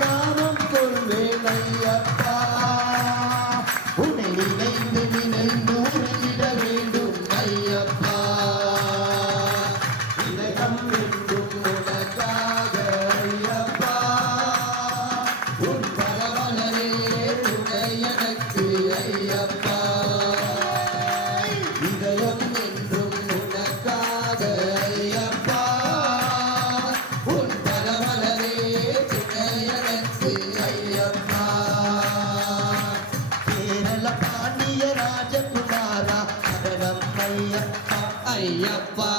நாமம் கொள்வேன் ஐயப்பா உன்னை நினைந்து நினைந்து உருகிட வேண்டும் ஐயப்பா இதயம் வேண்டும் உனக்காக ஐயப்பா உன் பரவலரே துணை எனக்கு ஐயப்பா இதயம் என்றும் உனக்காக ஐயப்பா உன் பரவலரே துணை எனக்கு ஐயப்பா கேரள பாண்டிய ராஜகுமாரா சரணம் ஐயப்பா ஐயப்பா